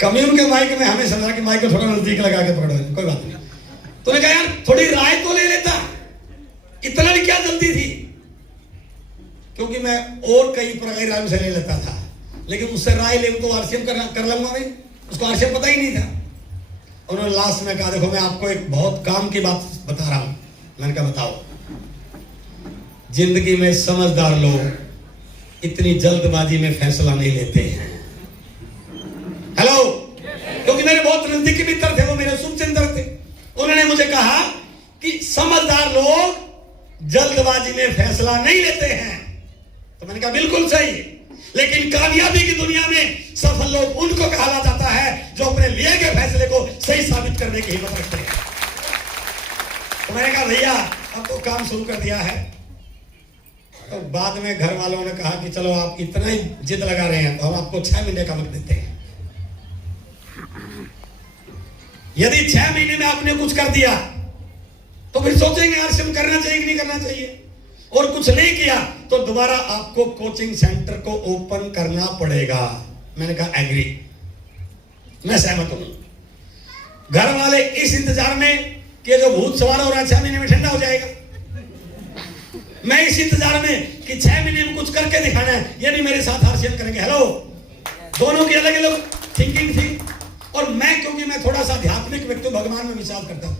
Commune के mic में हमें समझा कि माइक को थोड़ा नजदीक लगा के पकड़ो, कोई बात नहीं। तूने कहा यार थोड़ी राय तो ले लेता, इतना भी क्या जल्दी थी? क्योंकि मैं और कई प्रकार राय से ले लेता था, लेकिन उससे राय ले तो आरसीएम कर लूंगा मैं, उसको आरसीएम पता ही नहीं था। उन्होंने लास्ट में कहा देखो मैं आपको एक बहुत काम की बात बता रहा हूं। मैंने कहा बताओ। जिंदगी में समझदार लोग इतनी जल्दबाजी में फैसला नहीं लेते हैं। हेलो, क्योंकि मेरे बहुत नजदीकी मित्र थे, वो मेरे शुभचिंतक थे। उन्होंने मुझे कहा कि समझदार लोग जल्दबाजी में फैसला नहीं लेते हैं। तो मैंने कहा बिल्कुल सही, लेकिन कामयाबी की दुनिया में सफल लोग उनको कहा जाता है जो अपने लिए गए फैसले को सही साबित करने की हिम्मत रखते हैं। तो मैंने कहा भैया अब तो काम शुरू कर दिया है। तो बाद में घर वालों ने कहा कि चलो आप इतना ही जिद लगा रहे हैं तो हम आपको 6 महीने का वक्त देते हैं। यदि 6 महीने में आपने कुछ कर दिया तो फिर सोचेंगे आरसीएम करना चाहिए कि नहीं करना चाहिए, और कुछ नहीं किया तो दोबारा आपको कोचिंग सेंटर को ओपन करना पड़ेगा। मैंने कहा एग्री, मैं सहमत हूं। घर वाले इस इंतजार में कि जो भूत सवार हो रहा है 6 महीने में ठंडा हो जाएगा, मैं इस इंतजार में कि 6 महीने में कुछ करके दिखाना है, यानी मेरे साथ आरसीएम करेंगे। हेलो, दोनों की अलग अलग थिंकिंग थी। और मैं क्योंकि मैं थोड़ा सा आध्यात्मिक व्यक्ति, भगवान में विश्वास करता हूं,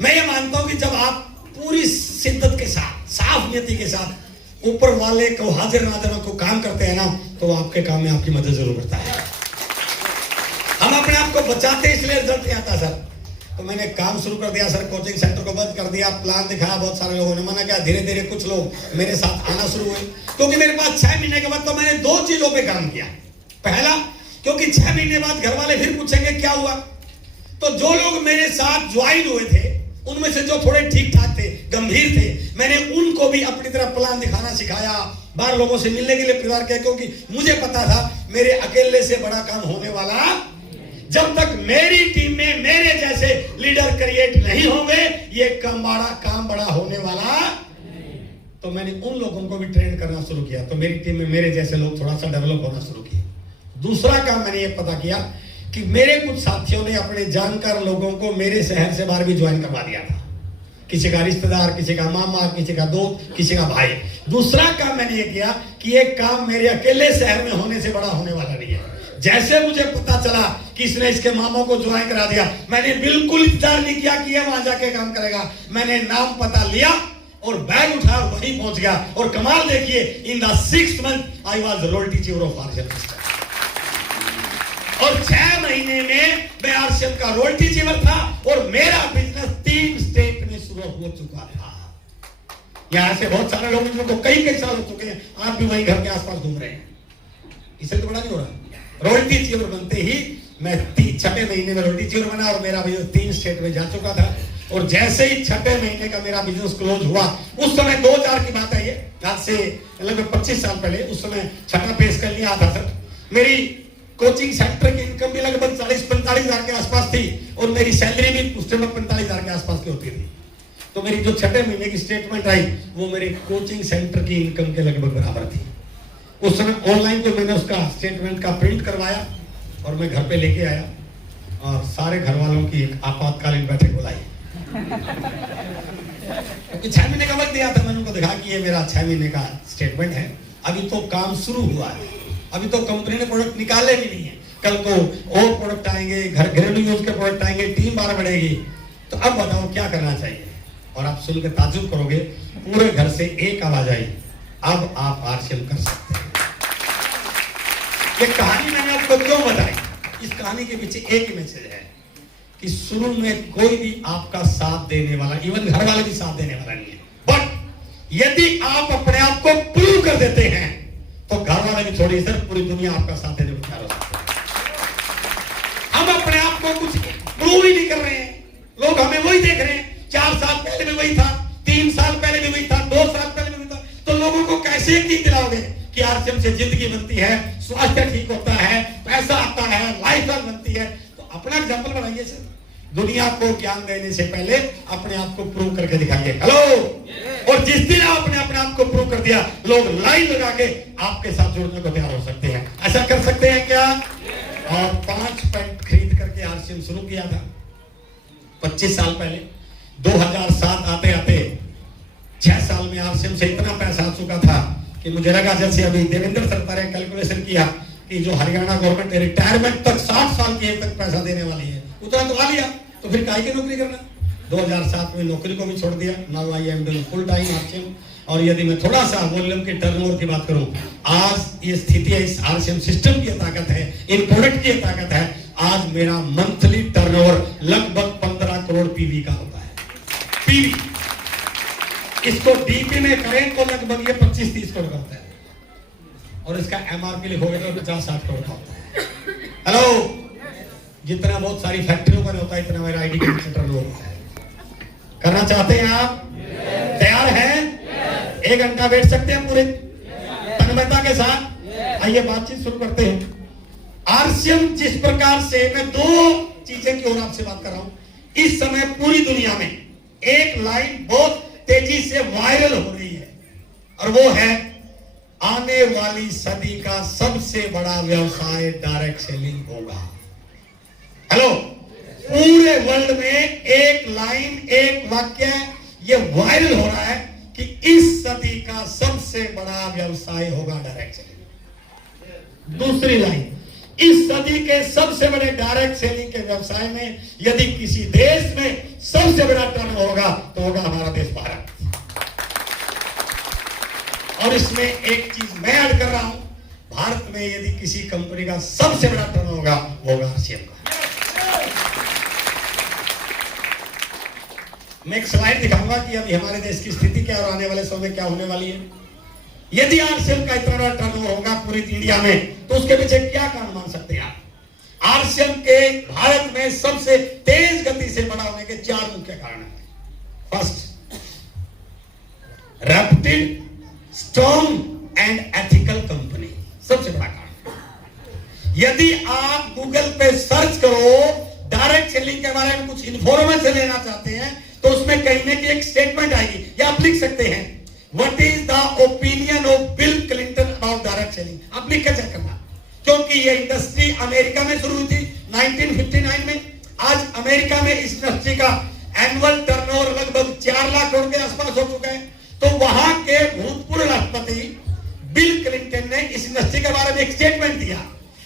मैं ये मानता हूं कि जब आप पूरी शिद्दत के साथ, साफ नियति के साथ ऊपर वाले को हाजिर नाजिर को काम करते हैं ना, तो आपके काम में आपकी मदद जरूर करता है। हम अपने आप को बचाते इसलिए रिजल्ट नहीं आता सर। तो मैंने काम शुरू कर दिया सर, कोचिंग सेंटर को बंद कर दिया, प्लान दिखाया, बहुत सारे लोगों ने मना किया। धीरे धीरे कुछ लोग मेरे साथ आना शुरू हुए, क्योंकि मेरे पास 6 महीने के बाद तो मैंने 2 चीजों पे काम किया। पहला, क्योंकि 6 महीने बाद घर वाले फिर पूछेंगे क्या हुआ, तो जो लोग मेरे साथ ज्वाइन हुए थे उनमें से जो थोड़े ठीक ठाक थे, गंभीर थे, मैंने उनको भी अपनी तरफ प्लान दिखाना सिखाया, बाहर लोगों से मिलने के लिए परिवार किया, क्योंकि मुझे पता था मेरे अकेले से बड़ा काम होने वाला, जब तक मेरी टीम में मेरे जैसे लीडर क्रिएट नहीं होंगे ये काम बड़ा होने वाला। तो मैंने उन लोगों को भी ट्रेन करना शुरू किया, तो मेरी टीम में मेरे जैसे लोग थोड़ा सा डेवलप होना शुरू किए। दूसरा काम मैंने ये पता किया कि मेरे कुछ साथियों ने अपने जानकार लोगों को मेरे शहर से बाहर भी ज्वाइन करवा दिया था, किसी का रिश्तेदार, किसी का मामा, किसी का दोस्त, किसी का भाई। दूसरा काम मैंने ये किया कि ये काम मेरे अकेले शहर में होने से बड़ा होने वाला नहीं है। जैसे मुझे पता चला कि इसने इसके मामा को ज्वाइन करा दिया, मैंने बिल्कुल इंतजार नहीं किया कि ये वहां जाके काम करेगा। मैंने नाम पता लिया और बैग उठा वहीं पहुंच गया। और कमाल देखिए, in the 6th month I was royalty chief of RCM. और 6 महीने में मैं आरसीएम का रॉयल्टी चीफ था और मेरा बिजनेस 3 स्टेट में शुरू हो चुका था। यहां से बहुत सारे लोग इनको कई साल हो चुके हैं, आप भी वहीं घर के आसपास घूम रहे हैं, इससे तो बड़ा नहीं हो रहा। रॉयल्टी चीफ बनते ही मैं 6ठे महीने में रॉयल्टी चीफ बना और मेरा बिजनेस 3 स्टेट में जा चुका था। और जैसे ही 6ठे महीने का मेरा बिजनेस क्लोज हुआ, उस समय 2000 की बात है, ये आज से लगभग 25 साल पहले, उस समय 6ठा पे स्केल नहीं आता सर। मेरी कोचिंग सेंटर की इनकम भी लगभग 40-45 हजार के आसपास थी और मेरी सैलरी भी उस समय 45 हजार के आसपास की होती थी। तो मेरी जो 6ठे महीने की स्टेटमेंट आई वो मेरे कोचिंग सेंटर की इनकम के लगभग बराबर थी। उस समय ऑनलाइन तो मैंने उसका स्टेटमेंट का प्रिंट करवाया और मैं घर पे लेके आया और सारे घर वालों की एक आपातकालीन बैठक बुलाई। क्योंकि 6 महीने का वक्त दिया था, मैंने उनको दिखा कि ये मेरा 6 महीने का स्टेटमेंट है, अभी तो काम शुरू हुआ है, अभी तो कंपनी ने प्रोडक्ट निकाले भी नहीं है, कल को और प्रोडक्ट आएंगे, घरेलू यूज के प्रोडक्ट आएंगे, टीम बाहर बढ़ेगी, तो अब बताओ क्या करना चाहिए। और आप सुन के ताजुब करोगे, पूरे घर से एक आवाज आई, अब आप आरसीएम कर सकते हैं। ये कहानी मैंने आपको क्यों बताई, इस कहानी के पीछे एक ही मैसेज है कि शुरू में कोई भी आपका साथ देने वाला, इवन घर वाले भी साथ देने वाला नहीं है, बट यदि आप अपने आप को प्रूव कर देते हैं तो घर वाले भी छोड़िए सर, पूरी दुनिया आपका साथ देने को तैयार हो सकती है। हम अपने आप को कुछ प्रूव ही नहीं कर रहे हैं, लोग हमें वही देख रहे हैं। 4 साल पहले भी वही था, 3 साल पहले भी वही था, 2 साल पहले भी वही था। तो लोगों को कैसे यकीन दिलाओगे कि आरसीएम से जिंदगी बनती है, स्वास्थ्य ठीक होता है, पैसा आता है, लाइफस्टाइल बनती है। तो अपना एग्जाम्पल बनाइए सर। दुनिया को ज्ञान देने से पहले अपने आप को प्रूव करके दिखाइए। हेलो, और जिस दिन आप अपने आप को प्रूव कर दिया, लोग लाइन लगा के आपके साथ जुड़ने को तैयार हो सकते हैं। ऐसा कर सकते हैं क्या? और 5 पैंट खरीद करके आरसीएम शुरू किया था 25 साल पहले। 2007 आते आते 6 साल में आरसीएम से इतना पैसा आ चुका था कि मुझे लगा, जैसे अभी देवेंद्र सरकार ने कैलकुलेशन किया कि जो हरियाणा गवर्नमेंट रिटायरमेंट तक 60 साल की एज तक पैसा देने वाली है, उतना तो आ लिया, तो फिर काहे की नौकरी करना। 2007 में नौकरी को भी छोड़ दिया। Now I am doing full time RCM. और यदि मैं थोड़ा सा वॉल्यूम के टर्नओवर की बात करूं, आज ये स्थिति है, इस आरसीएम सिस्टम की ताकत है, इन प्रोडक्ट की ताकत है। आज मेरा मंथली टर्नओवर लगभग 15 करोड़ पीवी का होता है। पीवी इसको डीपी में करें तो लगभग ये 25-30 करोड़ का होता है, और इसका एमआरपी लिखोगे तो 50-60 करोड़ का होता है। हेलो, जितना बहुत सारी फैक्ट्रियों का होता है इतना मेरा आईडी का टर्नओवर होता है। करना चाहते हैं आप? तैयार हैं? 1 घंटा बैठ सकते हैं पूरे तन्मयता के साथ। आइए बातचीत शुरू करते हैं। आरसीएम जिस प्रकार से, मैं 2 चीजें की ओर आपसे बात कर रहा हूं। इस समय पूरी दुनिया में एक लाइन बहुत तेजी से वायरल हो रही है, और वो है आने वाली सदी का सबसे बड़ा व्यवसाय डायरेक्ट सेलिंग होगा। हेलो, पूरे वर्ल्ड में एक लाइन, एक वाक्य ये वायरल हो रहा है कि इस सदी का सबसे बड़ा व्यवसाय होगा डायरेक्ट सेलिंग। दूसरी लाइन, इस सदी के सबसे बड़े डायरेक्ट सेलिंग के व्यवसाय में यदि किसी देश में सबसे बड़ा टर्न होगा तो होगा हमारा देश भारत। और इसमें एक चीज मैं ऐड कर रहा हूं, भारत में यदि किसी कंपनी का सबसे बड़ा टर्न होगा वो होगा आरसीएम का। मैं एक स्लाइड दिखाऊंगा कि अभी हमारे देश की स्थिति क्या और आने वाले समय में क्या होने वाली है। यदि आरसीएम का इतना बड़ा टर्नओवर होगा पूरी इंडिया में, तो उसके पीछे क्या कारण मान सकते हैं आप? आरसीएम के भारत में सबसे तेज गति से बड़ा होने के 4 मुख्य कारण हैं। First, rapid, strong and ethical company, सबसे बड़ा कारण। यदि आप गूगल पे सर्च करो, डायरेक्ट सेलिंग के बारे में कुछ इंफॉर्मेशन लेना चाहते हैं, तो उसमें कहीं ना कहीं एक स्टेटमेंट आएगी, या आप लिख सकते हैं what is the opinion of bill Clinton about direct selling. आप लिख के चेक करना, क्योंकि ये इंडस्ट्री अमेरिका में शुरू हुई थी 1959 में। आज अमेरिका में इस इंडस्ट्री का एनुअल टर्नओवर लगभग 4 लाख करोड़ के आसपास हो चुका है। तो वहां के भूतपूर्व राष्ट्रपति बिल क्लिंटन ने इस इंडस्ट्री के बारे में एक स्टेटमेंट दिया,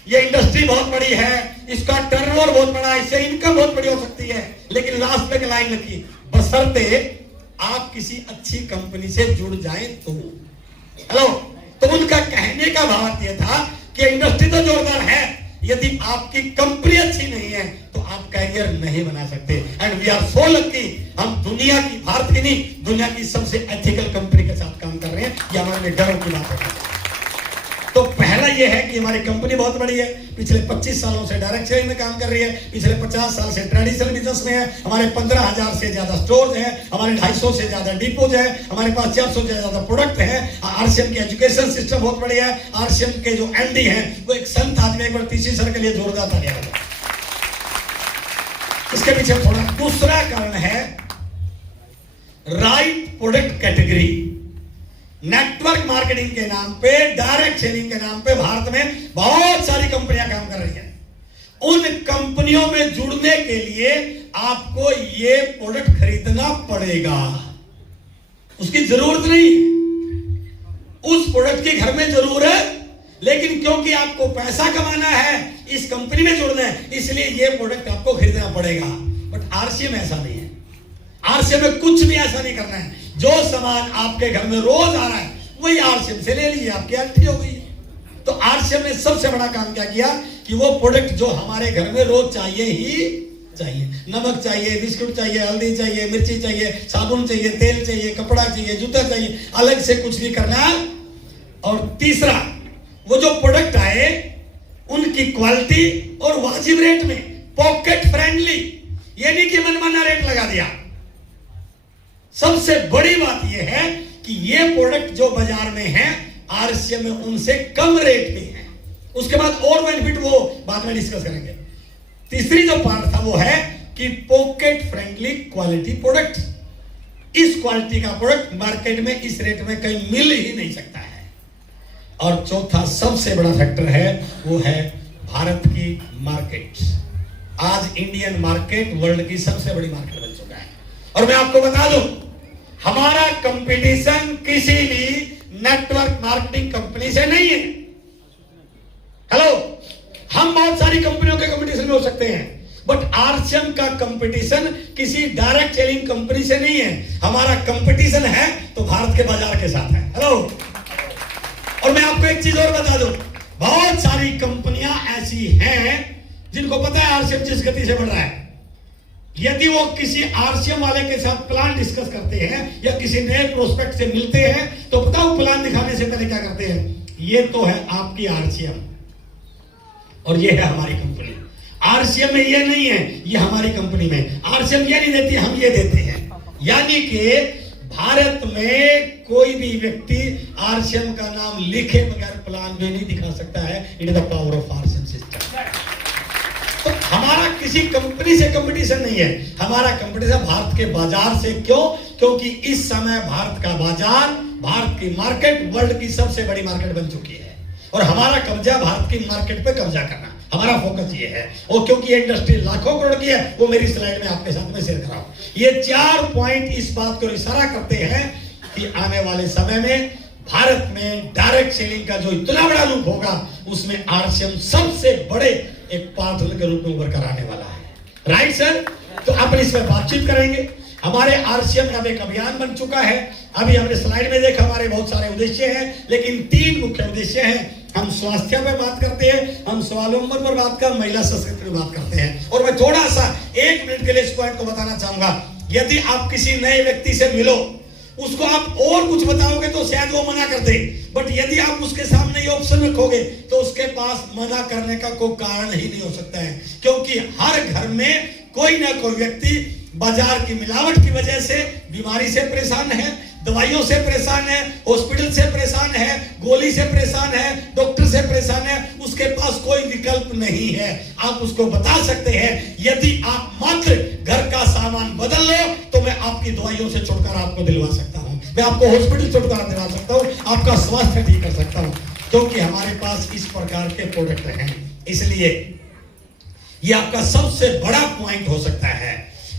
ये इंडस्ट्री बहुत बड़ी है, इसका टर्नओवर बहुत बड़ा है, इससे इनकम बहुत बड़ी हो सकती है, लेकिन लास्ट में लाइन लिखी, बशर्ते आप किसी अच्छी कंपनी से जुड़ जाएं तो। हेलो, तो उनका कहने का भाव यह था कि इंडस्ट्री तो जोरदार है, यदि आपकी कंपनी अच्छी नहीं है तो आप कैरियर नहीं बना सकते। And we are so lucky, हम दुनिया की, भारत की नहीं, दुनिया की सबसे एथिकल कंपनी के साथ काम कर रहे हैं। ये हमारे लिए गर्व की बात है। तो पहला यह है कि हमारी कंपनी बहुत बड़ी है, पिछले 25 सालों से डायरेक्ट सेलिंग में काम कर रही है, पिछले 50 साल से ट्रेडिशनल बिजनेस में है, हमारे 15,000 से ज्यादा स्टोर्स हैं, हमारे 250 से ज्यादा डिपोज है, हमारे पास 400 से ज्यादा प्रोडक्ट है। आरसीएम की एजुकेशन सिस्टम बहुत बढ़िया है। आरसीएम के जो एमडी हैं वो एक संत आदमी, एक बार तीसरी सर के लिए जोरदार था। इसके पीछे थोड़ा दूसरा कारण है right product category. Network marketing के नाम पे, डायरेक्ट सेलिंग के नाम पे भारत में बहुत सारी कंपनियां काम कर रही हैं। उन कंपनियों में जुड़ने के लिए आपको ये प्रोडक्ट खरीदना पड़ेगा, उसकी जरूरत नहीं, उस प्रोडक्ट की घर में जरूर है, लेकिन क्योंकि आपको पैसा कमाना है, इस कंपनी में जुड़ना है, इसलिए ये प्रोडक्ट आपको खरीदना पड़ेगा। बट आरसीएम ऐसा नहीं है। आरसीएम में कुछ भी ऐसा नहीं करना है। जो सामान आपके घर में रोज आ रहा है वही आरसीएम से ले लीजिए, आपकी एंट्री हो गई। तो आरसीएम ने सबसे बड़ा काम क्या किया कि वो प्रोडक्ट जो हमारे घर में रोज चाहिए ही चाहिए, नमक चाहिए, बिस्कुट चाहिए, हल्दी चाहिए, मिर्ची चाहिए, साबुन चाहिए, तेल चाहिए, कपड़ा चाहिए, जूता चाहिए, अलग से कुछ नहीं करना। और तीसरा, वो जो प्रोडक्ट आए उनकी क्वालिटी और वाजिब रेट में, पॉकेट फ्रेंडली, ये नहीं कि मनमाना रेट लगा दिया। सबसे बड़ी बात यह है कि ये प्रोडक्ट जो बाजार में है आरसीएम में उनसे कम रेट पे है। उसके बाद और बेनिफिट वो बाद में डिस्कस करेंगे। तीसरी जो पार्ट था वो है कि पॉकेट फ्रेंडली क्वालिटी प्रोडक्ट। इस क्वालिटी का प्रोडक्ट मार्केट में इस रेट में कहीं मिल ही नहीं सकता है। और चौथा सबसे बड़ा फैक्टर है वो है भारत की मार्केट, आज इंडियन मार्केट वर्ल्ड की सबसे बड़ी मार्केट बन चुका है। और मैं आपको बता दूं, हमारा कंपटीशन किसी भी नेटवर्क मार्केटिंग कंपनी से नहीं है। हेलो, हम बहुत सारी कंपनियों के कंपटीशन में हो सकते हैं, बट आरसीएम का कंपटीशन किसी डायरेक्ट सेलिंग कंपनी से नहीं है। हमारा कंपटीशन है तो भारत के बाजार के साथ है। हेलो, और मैं आपको एक चीज और बता दूं, बहुत सारी कंपनियां ऐसी हैं जिनको पता है आरसीएम जिस गति से बढ़ रहा है, यदि वो किसी आरसीएम वाले के साथ प्लान डिस्कस करते हैं या किसी नए प्रोस्पेक्ट से मिलते हैं तो पता वो प्लान दिखाने से पहले क्या करते हैं, ये तो है आपकी आरसीएम और ये है हमारी कंपनी। आरसीएम में ये नहीं है, ये हमारी कंपनी में। आरसीएम ये नहीं देती, हम ये देते हैं। यानी कि भारत में कोई भी व्यक्ति आरसीएम का नाम लिखे बगैर प्लान भी नहीं दिखा सकता है। It is the power of RCM system. तो हमारा किसी कंपनी से कंपटीशन नहीं है, हमारा कंपटीशन भारत के बाजार से। क्यों? क्योंकि इस समय भारत का बाजार, भारत की मार्केट वर्ल्ड की सबसे बड़ी मार्केट बन चुकी है और हमारा कब्जा भारत की मार्केट पे कब्जा करना, हमारा फोकस ये है। और क्योंकि ये इंडस्ट्री लाखों करोड़ की है, वो मेरी स्लाइड में आपके साथ में शेयर कर रहा हूं। ये 4 पॉइंट इस बात को इशारा करते हैं कि आने वाले समय में भारत में डायरेक्ट सेलिंग का जो इतना बड़ा रूप होगा, उसमें आरसीएम सबसे बड़े एक पार्टनर के रूप में उभर कर आने वाला है। Right sir? तो अपन इस पर बातचीत करेंगे। हमारे आरसीएम अब एक अभियान बन चुका है। अभी हमने स्लाइड में देखा हमारे बहुत सारे उद्देश्य हैं, लेकिन 3 मुख्य उद्देश्य हैं। हम स्वास्थ्य पे बात करते हैं, हम स्वावलंबन पर बात कर, महिला सशक्तिकरण पर बात करते हैं। और मैं थोड़ा सा 1 मिनट के लिए इस पॉइंट को बताना चाहूंगा। यदि आप किसी नए व्यक्ति से मिलो, उसको आप और कुछ बताओगे तो शायद वो मना कर दे, बट यदि आप उसके सामने ये ऑप्शन रखोगे तो उसके पास मना करने का कोई कारण ही नहीं हो सकता है। क्योंकि हर घर में कोई ना कोई व्यक्ति बाजार की मिलावट की वजह से बीमारी से परेशान है, दवाइयों से परेशान है, हॉस्पिटल से परेशान है, गोली से परेशान है, डॉक्टर से परेशान है, उसके पास कोई विकल्प नहीं है। आप उसको बता सकते हैं, यदि आप मात्र घर का सामान बदल लो तो मैं आपकी दवाइयों से छुटकारा आपको दिलवा सकता हूं, मैं आपको हॉस्पिटल छुटकारा दिलवा सकता हूं, आपका स्वास्थ्य ठीक कर सकता हूं, क्योंकि हमारे पास इस प्रकार के प्रोडक्ट हैं। इसलिए यह आपका सबसे बड़ा पॉइंट हो सकता है।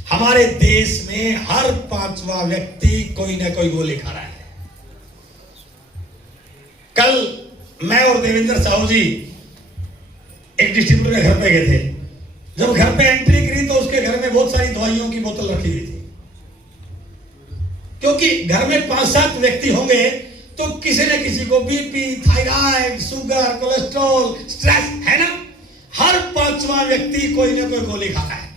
हमारे देश में हर 5वां व्यक्ति कोई ना कोई गोली खा रहा है। कल मैं और देवेंद्र साहू जी एक डिस्ट्रीब्यूटर के घर पे गए थे। जब घर पे एंट्री करी तो उसके घर में बहुत सारी दवाइयों की बोतल रखी हुई थी, क्योंकि घर में 5-7 व्यक्ति होंगे तो किसी न किसी को BP, thyroid, sugar, cholesterol, stress है ना। हर 5वां व्यक्ति कोई ना कोई गोली खा रहा है।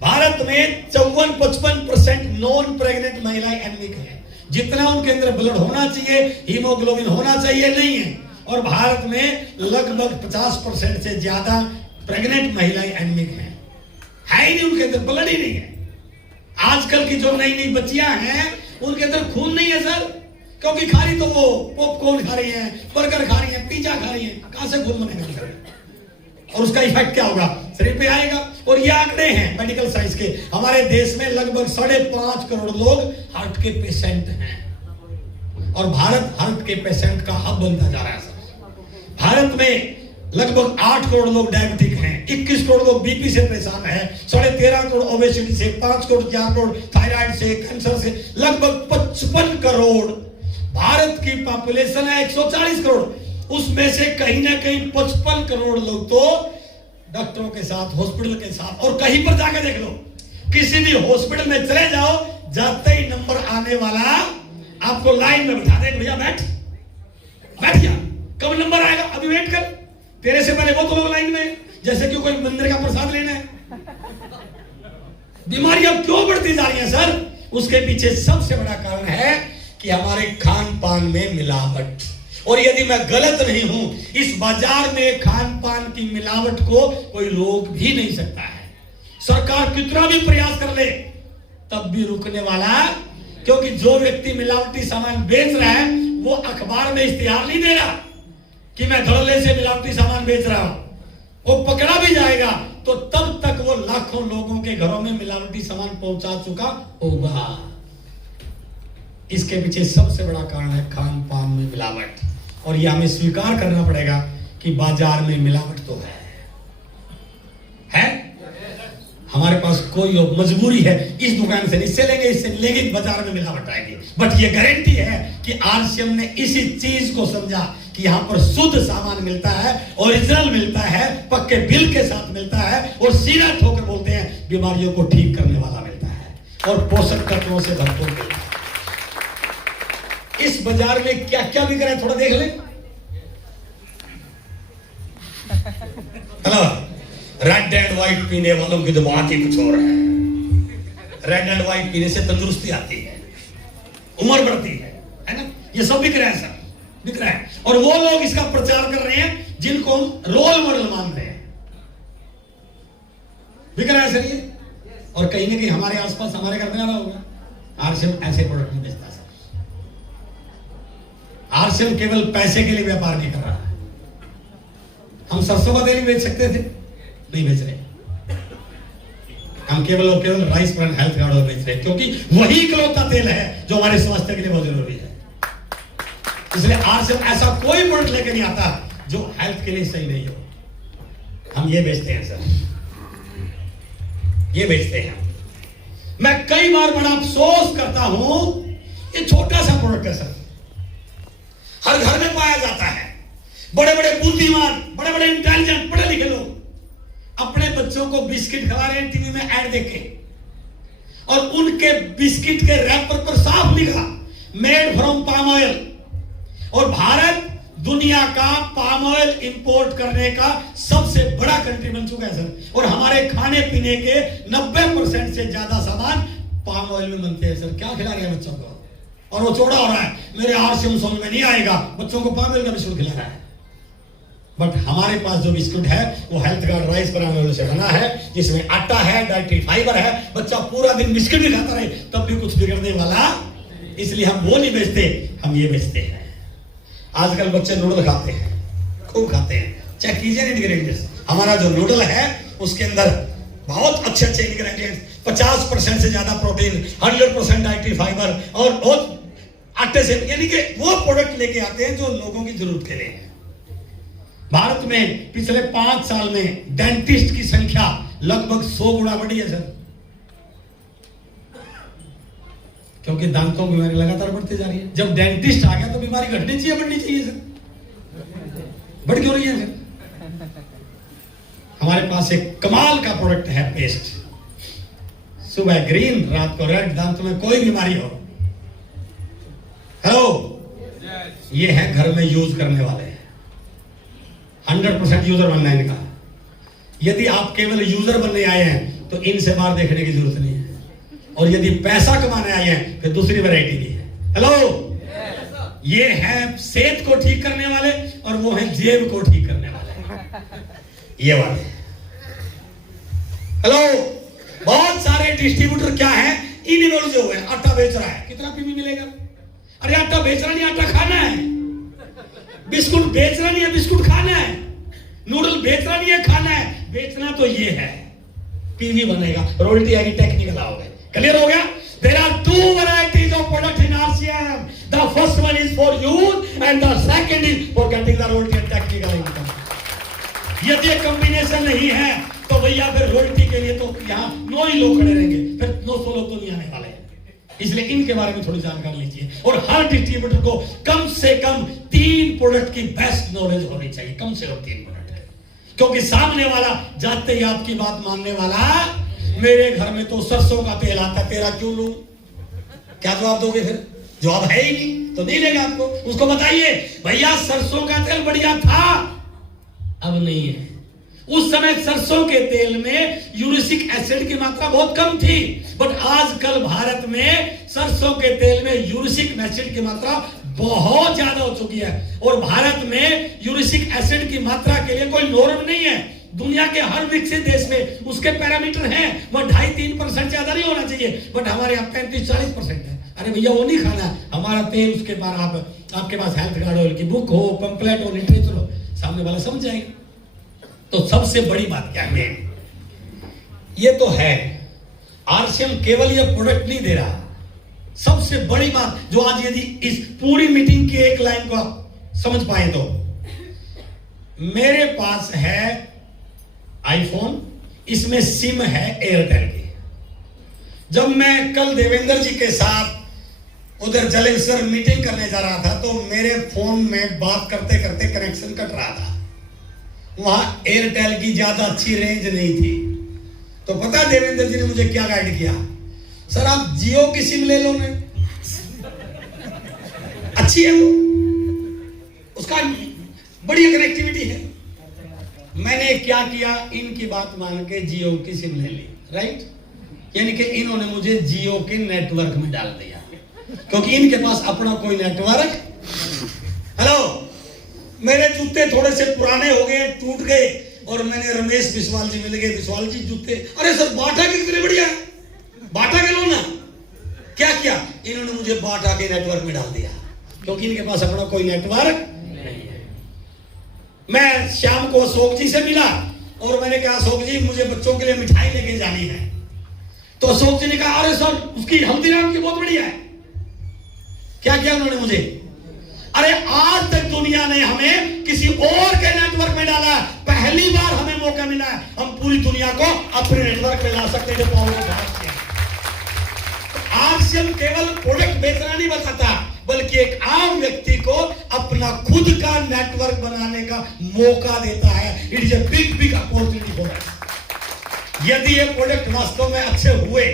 भारत में 54-55% नॉन प्रेग्नेंट महिलाएं एनीमिक हैं। जितना उनके अंदर ब्लड होना चाहिए, हीमोग्लोबिन होना चाहिए, नहीं है। और भारत में लगभग 50% से ज्यादा प्रेग्नेंट महिलाएं एनीमिक हैं, है ही नहीं, उनके अंदर ब्लड ही नहीं है। आजकल की जो नई नई बच्चियां हैं उनके अंदर खून नहीं है सर, क्योंकि खा रही तो वो पॉपकॉर्न खा रही हैं, बर्गर खा रही हैं, पिज्जा खा रही हैं, कहां से खून बनेगा? और उसका इफेक्ट क्या होगा? शरीर पे आएगा। और ये आंकड़े हैं मेडिकल साइंस के। हमारे देश में लगभग 5.5 करोड़ लोग हार्ट के पेशेंट हैं और भारत हार्ट के पेशेंट का हब बनता जा रहा है सर। भारत में लगभग 8 करोड़ लोग डायबिटिक हैं, 21 करोड़ लोग बीपी से परेशान है, 13.5 करोड़ ओबेसिटी से, 5 करोड़ 4 करोड़ थायराइड से, कैंसर से, लगभग 55 करोड़। भारत की पॉपुलेशन है 140 करोड़, उसमें से कहीं ना कहीं 55 करोड़ लोग तो डॉक्टरों के साथ, हॉस्पिटल के साथ, और कहीं पर जाकर देख लो, किसी भी हॉस्पिटल में चले जाओ, जाते ही नंबर आने वाला आपको लाइन में बिठा देंगे, भैया बैठ जा, कब नंबर आएगा, अभी वेट कर, तेरे से पहले वो तो लोग लाइन में, जैसे कि कोई मंदिर का प्रसाद लेना है। बीमारियां क्यों बढ़ती जा रही हैं सर? उसके पीछे सबसे बड़ा कारण है कि हमारे खान पान में मिलावट। और यदि मैं गलत नहीं हूं, इस बाजार में खान पान की मिलावट को कोई रोक भी नहीं सकता है। सरकार कितना भी प्रयास कर ले तब भी रुकने वाला, क्योंकि जो व्यक्ति मिलावटी सामान बेच रहा है वो अखबार में इश्तिहार नहीं दे रहा कि मैं धड़ल्ले से मिलावटी सामान बेच रहा हूं। वो पकड़ा भी जाएगा तो तब तक वो लाखों लोगों के घरों में मिलावटी सामान पहुंचा चुका होगा। इसके पीछे सबसे बड़ा कारण है खान पान में मिलावट। और यह हमें स्वीकार करना पड़ेगा कि बाजार में मिलावट तो है? हमारे पास कोई मजबूरी है, इस दुकान से इससे लेंगे, इससे लेंगे, बाजार में मिलावट आएगी। बट ये गारंटी है कि आरसीएम ने इसी चीज को समझा कि यहां पर शुद्ध सामान मिलता है, ओरिजिनल मिलता है, पक्के बिल के साथ मिलता है, और सीधा ठोकर बोलते हैं बीमारियों को ठीक करने वाला मिलता है, और पोषक तत्वों से भरपूर मिलता है। इस बाजार में क्या क्या बिक रहा है थोड़ा देख ले। हेलो, रेड एंड व्हाइट पीने वालों की तो बात ही कुछ और है। रेड एंड व्हाइट पीने से तंदुरुस्ती आती है, उम्र बढ़ती है ना? ये सब बिक रहा है सर, बिक रहा है। और वो लोग इसका प्रचार कर रहे हैं जिनको हम रोल मॉडल मान रहे हैं। बिक रहा है सर ये। और कहीं ना कहीं हमारे आसपास, हमारे घर में आ रहा होगा, आरसीएम ऐसे प्रोडक्ट नहीं बेचता सर। आरसीएम केवल पैसे के लिए व्यापार नहीं कर रहा है। हम सरसों का तेल बेच सकते थे, नहीं बेच रहे। हम केवल और केवल राइस ब्रांड हेल्थ कार्ड बेच रहे, क्योंकि वही इकलौता तेल है जो हमारे स्वास्थ्य के लिए बहुत जरूरी है। इसलिए आरसीएम ऐसा कोई प्रोडक्ट लेके नहीं आता जो हेल्थ के लिए सही नहीं हो। हम ये बेचते हैं सर, ये बेचते हैं। मैं कई बार बड़ा अफसोस करता हूं, ये छोटा सा प्रोडक्ट है सर, हर घर में पाया जाता है। बड़े बड़े बुद्धिमान, बड़े बड़े इंटेलिजेंट, पढ़े लिखे लोग अपने बच्चों को बिस्किट खिला रहे हैं टीवी में ऐड देके, और उनके बिस्किट के रैपर पर साफ लिखा मेड फ्रॉम पाम ऑयल। और भारत दुनिया का पाम ऑयल इंपोर्ट करने का सबसे बड़ा कंट्री बन चुका है सर। और हमारे खाने पीने के 90% से ज्यादा सामान पाम ऑयल में बनते हैं सर। क्या खिला रहे हैं बच्चों को? और वो चौड़ा हो रहा है, मेरे आरसीएम समझ में नहीं आएगा, बच्चों को पाम ऑयल का बिस्कुट खिला रहा है। बट हमारे पास जो बिस्कुट है वो हेल्थ कार्ड राइस ब्रांड से बना है, जिसमें आटा है, डाइटरी फाइबर है। बच्चा पूरा दिन बिस्किट भी खाता रहे तब भी कुछ बिगड़ने वाला, इसलिए हम वो नहीं बेचते, हम ये बेचते हैं। आजकल बच्चे नूडल खाते हैं, खूब खाते हैं। चेक कीजिए इंग्रेडिएंट्स, हमारा जो नूडल है उसके अंदर बहुत अच्छे अच्छे इंग्रेडिएंट्स, 50% से ज्यादा प्रोटीन, 100% डाइटरी फाइबर, और बहुत आटे से, यानी कि वो प्रोडक्ट लेके आते हैं जो लोगों की जरूरत के लिए है। भारत में पिछले 5 साल में डेंटिस्ट की संख्या लगभग 100 गुना बढ़ी है सर, क्योंकि दांतों की बीमारी लगातार बढ़ती जा रही है। जब डेंटिस्ट आ गया तो बीमारी घटनी चाहिए, बढ़नी चाहिए सर? बढ़ क्यों रही है सर? हमारे पास एक कमाल का प्रोडक्ट है पेस्ट, सुबह ग्रीन रात को रेड, दांतों में कोई बीमारी हो। हेलो, ये है घर में यूज करने वाले, 100% यूजर बनना है इनका। यदि आप केवल यूजर बनने आए हैं तो इनसे बाहर देखने की जरूरत नहीं है, और यदि पैसा कमाने आए हैं फिर दूसरी वैरायटी भी है। हेलो, ये है सेहत को ठीक करने वाले, और वो है जेब को ठीक करने वाले, ये वाले। हेलो, बहुत सारे डिस्ट्रीब्यूटर क्या है, इनवॉल्व जो है, आटा बेच रहा है, कितना पीवी मिलेगा? अरे आटा बेचना नहीं, आटा खाना है। बिस्कुट बेचना नहीं है, बिस्कुट खाना है। नूडल बेचना नहीं है, खाना है। बेचना तो ये है, पीवी बनेगा, रॉयल्टी आएगी, टेक्निकल आओगे। क्लियर हो गया? There are 2 varieties of product in RCM. The first one is for use and the second is for getting the royalty and technical income. यदि ये कॉम्बिनेशन नहीं है तो भैया फिर रॉयल्टी के लिए तो यहाँ 9 ही लोग खड़े रहेंगे, फिर 900 लोग तो नहीं आने वाले हैं। इसलिए इनके बारे में थोड़ी जानकारी लीजिए, और हर डिस्ट्रीब्यूटर को कम से कम 3 प्रोडक्ट की बेस्ट नॉलेज होनी चाहिए, कम से कम 3 प्रोडक्ट, क्योंकि सामने वाला जाते ही आपकी बात मानने वाला, मेरे घर में तो सरसों का तेल आता है, तेरा क्यों लूं? क्या जवाब दोगे फिर? जवाब है ही नहीं, तो नहीं लेगा आपको। उसको बताइए भैया सरसों का तेल बढ़िया था, अब नहीं है। उस समय सरसों के तेल में यूरिक एसिड की मात्रा बहुत कम थी, बट आजकल भारत में सरसों के तेल में यूरिक एसिड की मात्रा बहुत ज्यादा हो चुकी है, और भारत में यूरिक एसिड की मात्रा के लिए कोई नॉर्म नहीं है। दुनिया के हर विकसित देश में उसके पैरामीटर हैं, वह 2.5-3% ज्यादा नहीं होना चाहिए, बट हमारे यहाँ 35-40% है। अरे भैया वो नहीं खाना, हमारा तेल उसके बाद आपके पास हेल्थ कार्ड ऑयल की बुक हो, पंपलेट हो, लिटरेचर हो, सामने वाला समझ जाएगा। तो सबसे बड़ी बात क्या है, ये तो है आरसीएम केवल ये प्रोडक्ट नहीं दे रहा, सबसे बड़ी बात जो आज यदि इस पूरी मीटिंग की एक लाइन को आप समझ पाए तो मेरे पास है आईफोन, इसमें सिम है एयरटेल की। जब मैं कल देवेंद्र जी के साथ उधर जलेश्वर मीटिंग करने जा रहा था तो मेरे फोन में बात करते करते कनेक्शन कट रहा था। वहां एयरटेल की ज्यादा अच्छी रेंज नहीं थी। तो पता देवेंद्र जी ने मुझे क्या गाइड किया, सर आप जियो की सिम ले लो ना, अच्छी है वो, उसका बढ़िया कनेक्टिविटी है। मैंने क्या किया, इनकी बात मान के जियो की सिम ले ली, राइट। यानी कि इन्होंने मुझे जियो के नेटवर्क में डाल दिया, क्योंकि इनके पास अपना कोई नेटवर्क। हेलो, मेरे जूते थोड़े से पुराने हो गए, टूट गए, और मैंने रमेश बिस्वाल जी मिल गए। बिस्वाल जी जूते, अरे सर बाटा के कितने बढ़िया है, बाटा के लो ना। क्या किया, इन्होंने मुझे बाटा के नेटवर्क में डाल दिया, क्योंकि इनके पास अपना कोई नेटवर्क नहीं है। मैं शाम को अशोक जी से मिला और मैंने कहा अशोक जी मुझे बच्चों के लिए मिठाई लेके जानी है। तो अशोक जी ने कहा अरे सर उसकी हल्दीराम की बहुत बढ़िया है। क्या किया उन्होंने मुझे, अरे आज तक दुनिया ने हमें किसी और के नेटवर्क में डाला, पहली बार हमें मौका मिला है, हम पूरी दुनिया को अपने नेटवर्क में ला सकते हैं। आरसीएम केवल प्रोडक्ट बेचना नहीं बताता, बल्कि एक आम व्यक्ति को अपना खुद का नेटवर्क बनाने का मौका देता है। It is a big big opportunity for us. यदि ये प्रोडक्ट वास्तव में अच्छे हुए,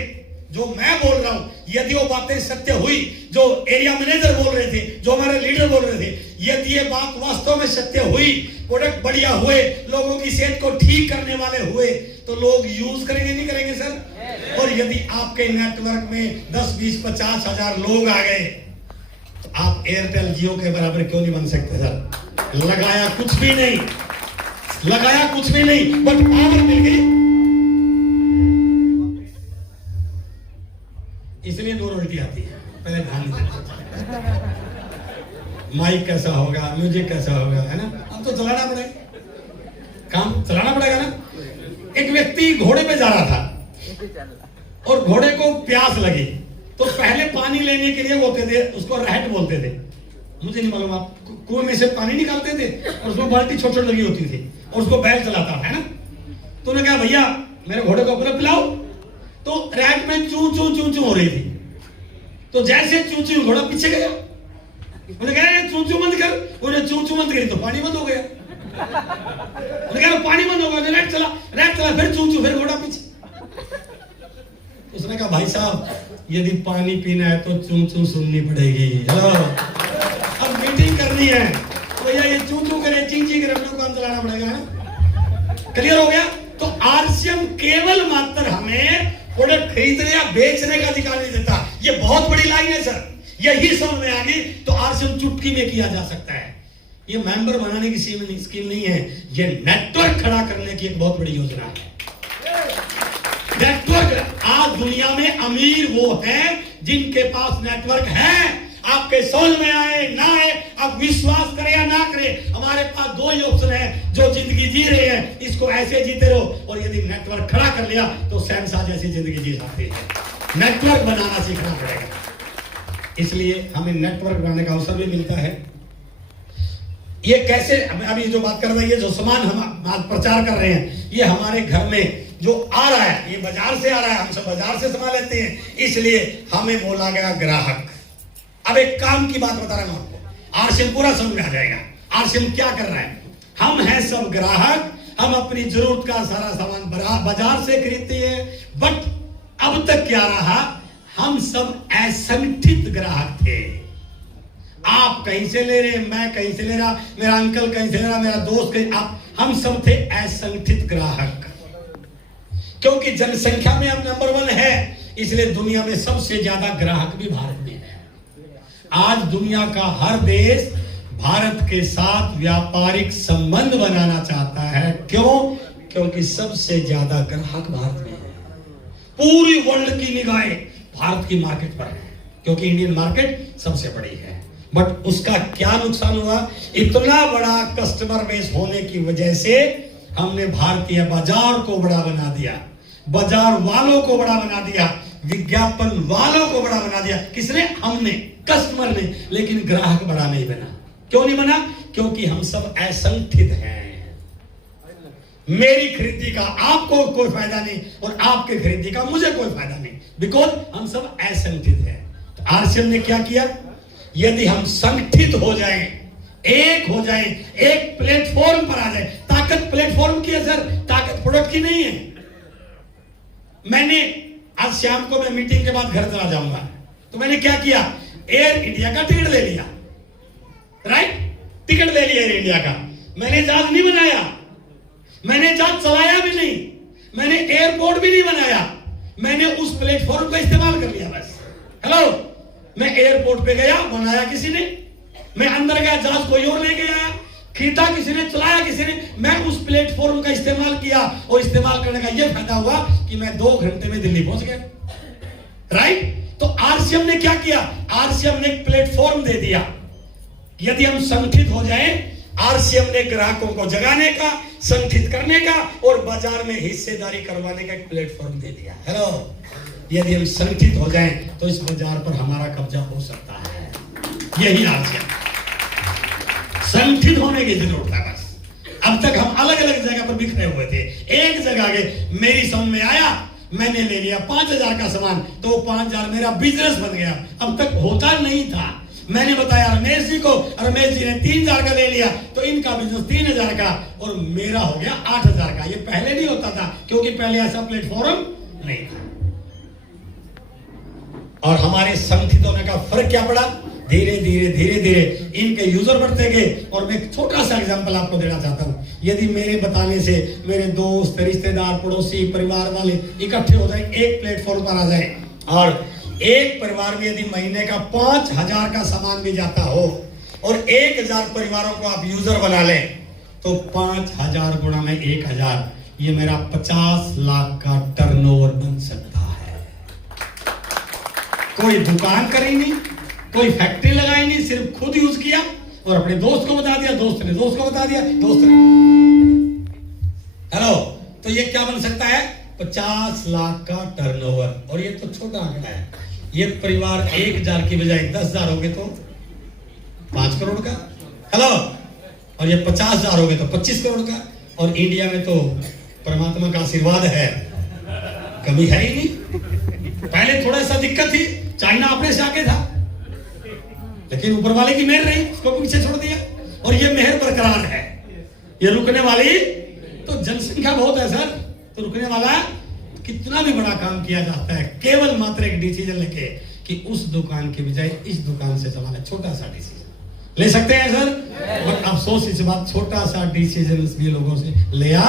जो मैं बोल रहा हूं, यदि वो बातें सत्य हुई, जो एरिया मैनेजर बोल रहे थे, जो हमारे लीडर बोल रहे थे, यदि ये बात वास्तव में सत्य हुई, प्रोडक्ट बढ़िया हुए, लोगों की सेहत को ठीक करने वाले हुए, तो लोग यूज करेंगे नहीं करेंगे सर। और यदि आपके नेटवर्क में 10, 20, 50 हजार लोग आ गए, तो आप एयरटेल जियो के बराबर क्यों नहीं बन सकते सर। लगाया कुछ भी नहीं, लगाया कुछ भी नहीं, बट पावर मिल गई। इसलिए दो उल्टी आती है, पहले ध्यान देना। माइक कैसा होगा, म्यूजिक कैसा होगा, है ना, अब तो चलाना पड़ेगा, काम चलाना पड़ेगा ना। एक व्यक्ति घोड़े पे जा रहा था और घोड़े को प्यास लगी, तो पहले पानी लेने के लिए बोलते थे, उसको रहट बोलते थे, मुझे नहीं मालूम, आप कुएं में से पानी निकालते थे और उसमें बाल्टी छोटी छोटी लगी होती थी और उसको बैल चलाता है ना। तो उन्होंने कहा भैया मेरे घोड़े को अपना पिलाओ। तो रैट में चू चू चू चू हो रही थी, तो जैसे चू चू घोड़ा पीछे गया, उन्होंने कहा चू चू बंद कर, उन्होंने चू चू बंद करी तो पानी बंद हो गया। उन्होंने कहा पानी बंद हो गया, रैट चला फिर चू चू, फिर घोड़ा पीछे। उसने कहा भाई साहब यदि पानी पीना है तो चू चू सुननी पड़ेगी। हेलो, अब मीटिंग करनी है तो भैया ये चू चू करे, ची ची करे, अपने काम चलाना पड़ेगा। क्लियर हो गया। तो आरसीएम केवल मात्र हमें प्रोडक्ट खरीदने या बेचने का अधिकार नहीं देता। ये बहुत बड़ी लाइन है सर, यही समझ में आ गई तो आरसीएम चुटकी में किया जा सकता है। ये मेंबर बनाने की स्कीम नहीं है, ये नेटवर्क खड़ा करने की एक बहुत बड़ी योजना है। नेटवर्क, आज दुनिया में अमीर वो है जिनके पास नेटवर्क है। आपके समझ में आए ना आए, आप विश्वास करें या ना करें, हमारे पास दो ही ऑप्शन है। जो जिंदगी जी रहे हैं इसको ऐसे जीते रहो, और यदि नेटवर्क खड़ा कर लिया तो शहंशाह जैसी जिंदगी जी सकते हैं। नेटवर्क बनाना सीखना पड़ेगा, इसलिए हमें नेटवर्क बनाने का अवसर भी मिलता है। ये कैसे, अभी जो बात कर रहे हैं, ये जो सामान हम प्रचार कर रहे हैं, ये हमारे घर में जो आ रहा है, ये बाजार से आ रहा है, हम सब बाजार से सामान लेते हैं, इसलिए हमें बोला गया ग्राहक। अब एक काम की बात बता रहा हूं आपको, आरसीएम पूरा समझ में आ जाएगा। आरसीएम क्या कर रहा है, हम हैं सब ग्राहक, हम अपनी जरूरत का सारा सामान बाजार से खरीदते हैं। बट अब तक क्या रहा, हम सब असंगठित ग्राहक थे। आप कहीं से ले रहे, मैं कहीं से ले रहा, मेरा अंकल कहीं से ले रहा, मेरा दोस्त कहीं, हम सब थे असंगठित ग्राहक। क्योंकि जनसंख्या में हम नंबर 1 है, इसलिए दुनिया में सबसे ज्यादा ग्राहक भी भारत में है। आज दुनिया का हर देश भारत के साथ व्यापारिक संबंध बनाना चाहता है। क्यों? क्योंकि सबसे ज्यादा ग्राहक भारत में है। पूरी वर्ल्ड की निगाहें भारत की मार्केट पर है, क्योंकि इंडियन मार्केट सबसे बड़ी है। बट उसका क्या नुकसान हुआ, इतना बड़ा कस्टमर बेस होने की वजह से हमने भारतीय बाजार को बड़ा बना दिया, बाजार वालों को बड़ा बना दिया, विज्ञापन वालों को बड़ा बना दिया। किसने? हमने, कस्टमर ने। लेकिन ग्राहक बड़ा नहीं बना। क्यों नहीं बना? क्योंकि हम सब असंगठित हैं। मेरी खरीदी का आपको कोई फायदा नहीं और आपके खरीदी का मुझे कोई फायदा नहीं, बिकॉज हम सब असंगठित हैं। तो आरसीएम ने क्या किया, यदि हम संगठित हो जाएं, एक हो जाएं, एक प्लेटफॉर्म पर आ जाए। ताकत प्लेटफॉर्म की है सर, ताकत प्रोडक्ट की नहीं है। मैंने आज शाम को, मैं मीटिंग के बाद घर चला जाऊंगा, तो मैंने क्या किया, एयर इंडिया का टिकट ले लिया, राइट, टिकट ले लिया एयर इंडिया का। मैंने जहाज नहीं बनाया, मैंने जहाज चलाया भी नहीं, मैंने एयरपोर्ट भी नहीं बनाया, मैंने उस प्लेटफॉर्म का इस्तेमाल कर लिया बस। हेलो, मैं एयरपोर्ट पे गया, बनाया किसी ने, मैं अंदर गया, जहाज कोई और लेके आया, खरीदा किसी ने, चलाया किसी ने, मैं उस प्लेटफॉर्म का इस्तेमाल किया और इस्तेमाल करने का यह फायदा हुआ कि मैं 2 घंटे में दिल्ली पहुंच गया, राइट। तो आरसीएम ने क्या किया, आरसीएम ने एक प्लेटफॉर्म दे दिया। यदि हम संगठित हो जाएं, आरसीएम ने ग्राहकों को जगाने का, संगठित करने का और बाजार में हिस्सेदारी करवाने का एक प्लेटफॉर्म दे दिया। हेलो, यदि हम संगठित हो जाएं तो इस बाजार पर हमारा कब्जा हो सकता है। यही आरसीएम, संगठित होने की जरूरत है बस। अब तक हम अलग अलग जगह पर बिखरे हुए थे, एक जगह के मेरी समझ में आया, मैंने ले लिया 5000 का सामान, तो 5000 मेरा बिजनेस बन गया। अब तक होता नहीं था। मैंने बताया रमेश जी को, रमेश जी ने 3000 का ले लिया, तो इनका बिजनेस 3000 का और मेरा हो गया 8000 का। ये पहले नहीं होता था, क्योंकि पहले ऐसा प्लेटफॉर्म नहीं था। और हमारे संगठित होने का फर्क क्या पड़ा, धीरे धीरे इनके यूजर बढ़ते गए। और मैं एक छोटा सा एग्जांपल आपको देना चाहता हूं। यदि मेरे बताने से मेरे दोस्त, रिश्तेदार, पड़ोसी, परिवार वाले इकट्ठे हो जाए, एक प्लेटफॉर्म पर आ जाए, और एक परिवार में यदि महीने का 5000 का सामान भी जाता हो और 1000 परिवारों को आप यूजर बना लें, तो 5000 गुणा में 1000, ये मेरा 50 लाख का टर्नओवर बन सकता है। कोई दुकान करी नहीं, कोई फैक्ट्री लगाई नहीं, सिर्फ खुद यूज किया और अपने दोस्त को बता दिया, दोस्त ने दोस्त को बता दिया, दोस्त ने। हेलो, तो ये क्या बन सकता है, 50 लाख का टर्नओवर। और ये तो छोटा आंकड़ा है। ये परिवार 1000 की बजाय 10,000 हो गए तो 5 करोड़ का। हेलो, और ये 50,000 हो गए तो 25 करोड़ का। और इंडिया में तो परमात्मा का आशीर्वाद है, कमी है ही नहीं। पहले थोड़ा सा दिक्कत थी, चाइना अपने से आगे था, लेकिन ऊपर वाले की मेहर रही, उसको पीछे छोड़ दिया और ये मेहर बरकरार है। ये रुकने वाली, तो जनसंख्या बहुत है सर, तो रुकने वाला कितना भी बड़ा काम किया जाता है, केवल मात्र एक डिसीजन लेके कि उस दुकान के बजाय इस दुकान से चलाना, छोटा सा डिसीजन ले सकते हैं सर। और अफसोस इस बात, छोटा सा डिसीजन भी लोगों से लिया,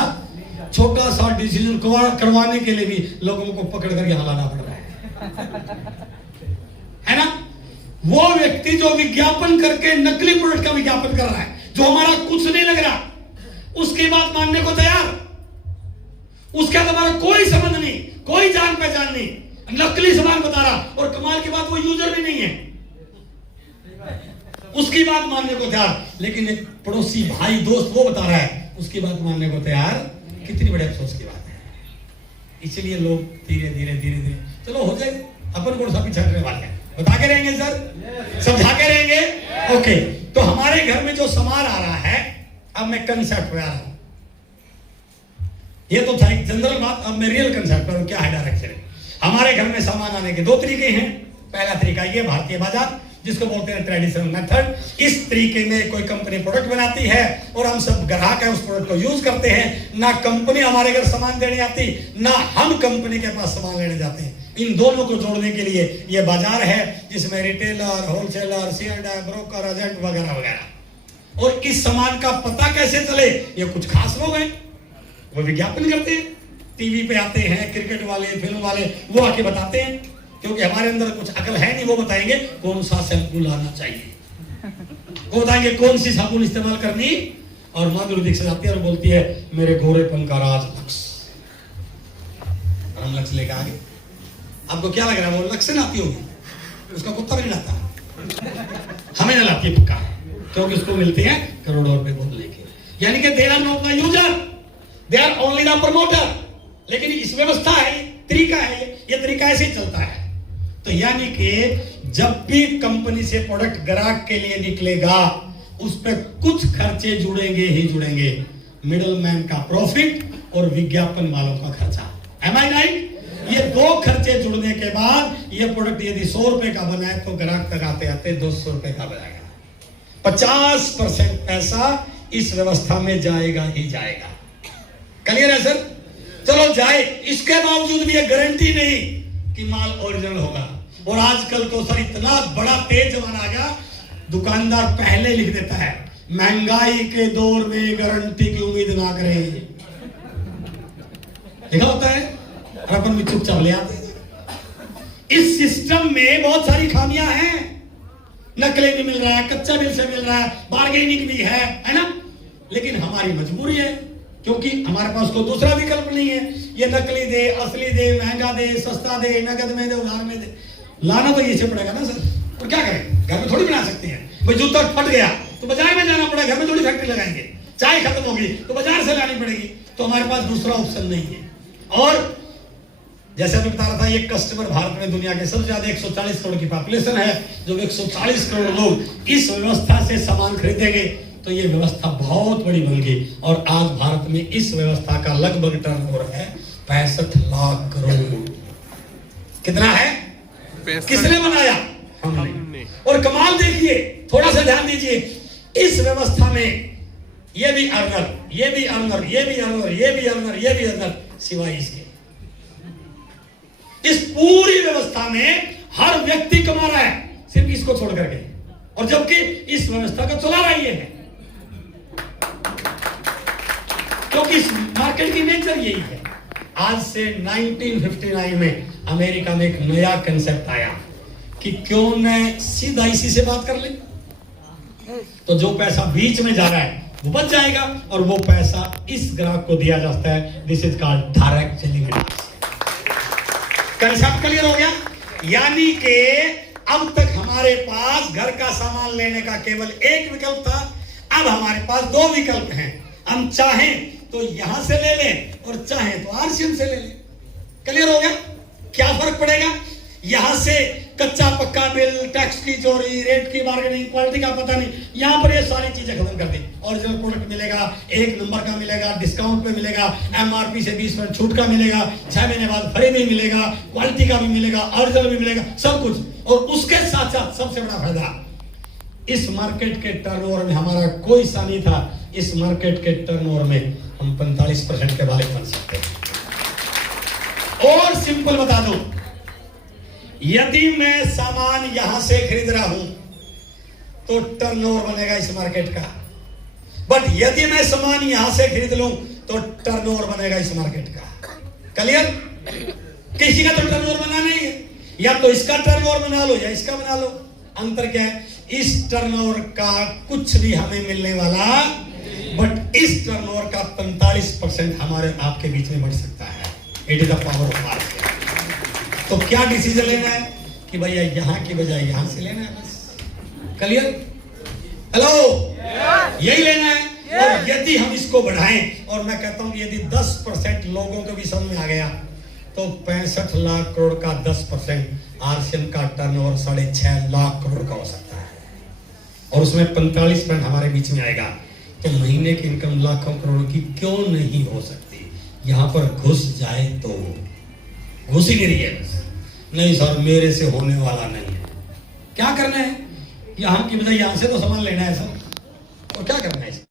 छोटा सा डिसीजन करवाने के लिए भी लोगों को पकड़ करके हलाना पड़ रहा है ना। वो व्यक्ति जो विज्ञापन करके नकली प्रोडक्ट का विज्ञापन कर रहा है, जो हमारा कुछ नहीं लग रहा, उसकी बात मानने को तैयार, उसका हमारा कोई संबंध नहीं, कोई जान पहचान नहीं, नकली सामान बता रहा, और कमाल की बात वो यूजर भी नहीं है, उसकी बात मानने को तैयार। लेकिन एक पड़ोसी भाई दोस्त वो बता रहा है, उसकी बात मानने को तैयार। कितनी बड़े अफसोस की बात है। इसलिए लोग धीरे धीरे चलो हो जाए, अपन को सब पीछे हटने वाले हैं, बता के रहेंगे सर, समझा के रहेंगे। ओके, तो हमारे घर में जो सामान आ रहा है, अब मैं कंसेप्ट पे आ रहा हूं। ये तो था एक जनरल बात, अब मैं रियल कंसेप्ट पर क्या है डायरेक्शन। हमारे घर में सामान आने के 2 तरीके हैं। पहला तरीका ये भारतीय बाजार, जिसको बोलते हैं ट्रेडिशनल मेथड। इस तरीके में कोई कंपनी प्रोडक्ट बनाती है और हम सब ग्राहक हैं, उस प्रोडक्ट को यूज करते हैं। ना कंपनी हमारे घर सामान देने आती, ना हम कंपनी के पास सामान लेने जाते हैं। इन दोनों को जोड़ने के लिए ये बाजार है, जिसमें retailer, wholesaler, C&I, broker, agent वगैरह वगैरह। और इस सामान का पता कैसे चले, ये कुछ खास लोग हैं, वो विज्ञापन करते हैं, टीवी पे आते हैं, क्रिकेट वाले, फिल्म वाले, वो आके बताते हैं, क्योंकि हमारे अंदर कुछ अकल है नहीं। वो बताएंगे कौन सा शैम्पू लाना चाहिए, वो बताएंगे कौन सी साबुन इस्तेमाल करनी। और माधुरी दीक्षित आती है और बोलती है, मेरे गोरेपन का राज लक्स। हम लक्स लेकर आगे, आपको क्या लग रहा है, वो लक्स से लाती होगी, उसका कुत्ता भी नहीं लाता, हमें नहीं लाती पक्का, क्योंकि उसको मिलते हैं करोड़ों रुपए बोलने के। यानी कि they are not the user, they are only the promoter. लेकिन इस व्यवस्था है, तरीका है, ये तरीका ऐसे ही चलता है। तो यानी कि जब भी कंपनी से प्रोडक्ट ग्राहक के लिए निकलेगा, उस पर कुछ खर्चे जुड़ेंगे ही जुड़ेंगे। मिडल मैन का प्रॉफिट और विज्ञापन वालों का खर्चा। एम आई राइट? ये दो खर्चे जुड़ने के बाद ये प्रोडक्ट यदि 100 रुपए का बना है तो ग्राहक तक आते आते 200 रुपए का बनाएगा। 50% पैसा इस व्यवस्था में जाएगा ही जाएगा। क्लियर है सर? चलो जाए, इसके बावजूद भी ये गारंटी नहीं कि माल ओरिजिनल होगा। और आजकल तो सर इतना बड़ा तेज जमाना आ गया, दुकानदार पहले लिख देता है महंगाई के दौर में गारंटी की उम्मीद ना करें। लिखा होता है और अपन भी चुपचाप ले आते हैं। इस सिस्टम में बहुत सारी खामियां हैं। नकली भी मिल रहा है, कच्चा बिल से मिल रहा है, बार्गेनिंग भी है ना? लेकिन हमारी मजबूरी है क्योंकि हमारे पास कोई दूसरा विकल्प नहीं है। ये नकली दे, असली दे, महंगा दे, सस्ता दे, नगद में दे, उधार में दे, लाना तो ये से पड़ेगा ना सर। और क्या करें, घर में थोड़ी बना सकते हैं। भाई जूता फट गया तो बाजार में जाना पड़ेगा, घर में थोड़ी फैक्ट्री लगाएंगे। चाय खत्म होगी तो बाजार से लानी पड़ेगी, तो हमारे पास दूसरा ऑप्शन नहीं है। और जैसे अभी बता रहा था, ये कस्टमर भारत में दुनिया के सबसे ज्यादा 140 करोड़ की पॉपुलेशन है। जो 140 करोड़ लोग इस व्यवस्था से सामान खरीदेंगे तो ये व्यवस्था बहुत बड़ी बन गई। और आज भारत में इस व्यवस्था का लगभग टर्नओवर है 65 लाख करोड़। कितना है? किसने बनाया? हमने। और कमाल देखिए, थोड़ा सा ध्यान दीजिए, इस व्यवस्था में ये भी अर्नर, ये भी अर्नर, ये भी अर्नर, ये भी अर्नर, ये भी अर्नर, सिवाय इसके। इस पूरी व्यवस्था में हर व्यक्ति कमा रहा है, सिर्फ इसको छोड़ करके। और जबकि इस व्यवस्था का चला रहा ये है, क्योंकि इस मार्केट की नेचर यही है। आज से 1959 में अमेरिका में एक नया कंसेप्ट आया कि क्यों न सीधा इसी से बात कर ले, तो जो पैसा बीच में जा रहा है वो बच जाएगा और वो पैसा इस ग्राहक को दिया जाता है। This is called direct selling. Concept clear हो गया? यानी कि अब तक हमारे पास घर का सामान लेने का केवल एक विकल्प था, अब हमारे पास दो विकल्प हैं। हम चाहें तो यहां से ले लें और चाहें तो आरसीएम से ले लें। क्लियर हो गया? क्या फर्क पड़ेगा? यहां से कच्चा पक्का बिल, टैक्स की चोरी, रेट की बार्गेनिंग, क्वालिटी का पता नहीं, यहां पर ये सारी चीजें खत्म कर दी। ओरिजिनल प्रोडक्ट मिलेगा, एक नंबर का मिलेगा, डिस्काउंट पे मिलेगा, एमआरपी से 20% छूट का मिलेगा, 6 महीने बाद फ्री भी मिलेगा, क्वालिटी का भी मिलेगा, ओरिजिनल भी मिलेगा, सब कुछ। और उसके साथ साथ सबसे बड़ा फायदा, इस मार्केट के टर्नओवर में हमारा कोई हिस्सा नहीं था। इस मार्केट के टर्नओवर में हम 45% के मालिक बन सकते हैं। और सिंपल बता दूं, यदि मैं सामान यहां से खरीद रहा हूं तो टर्नओवर बनेगा इस मार्केट का, बट यदि मैं सामान यहां से खरीद लूं तो टर्नओवर बनेगा इस मार्केट का। क्लियर? किसी का तो टर्नओवर बना नहीं है, या तो इसका टर्नओवर बना लो या इसका बना लो। अंतर क्या है? इस टर्नओवर का कुछ भी हमें मिलने वाला, बट इस टर्नओवर का 45% हमारे आपके बीच में बढ़ सकता है। It is the power of market. तो क्या डिसीजन लेना है कि भैया यहां की बजाय यहां से लेना है, बस। क्लियर? हेलो, यही लेना है। और यदि हम इसको बढ़ाएं, और मैं कहता हूं यदि 10% लोगों को भी समझ में आ गया तो 65 लाख करोड़ का 10% आरसीएम का टर्नओवर 6.5 लाख करोड़ का हो सकता है। और उसमें 45% हमारे बीच में आएगा, तो महीने की इनकम लाखों करोड़ की क्यों नहीं हो सकती? यहां पर घुस जाए तो घुस ही नहीं रही है। नहीं सर, मेरे से होने वाला नहीं है। क्या करना है? यहां की बजाय यहां से तो सामान लेना है सर, और क्या करना है?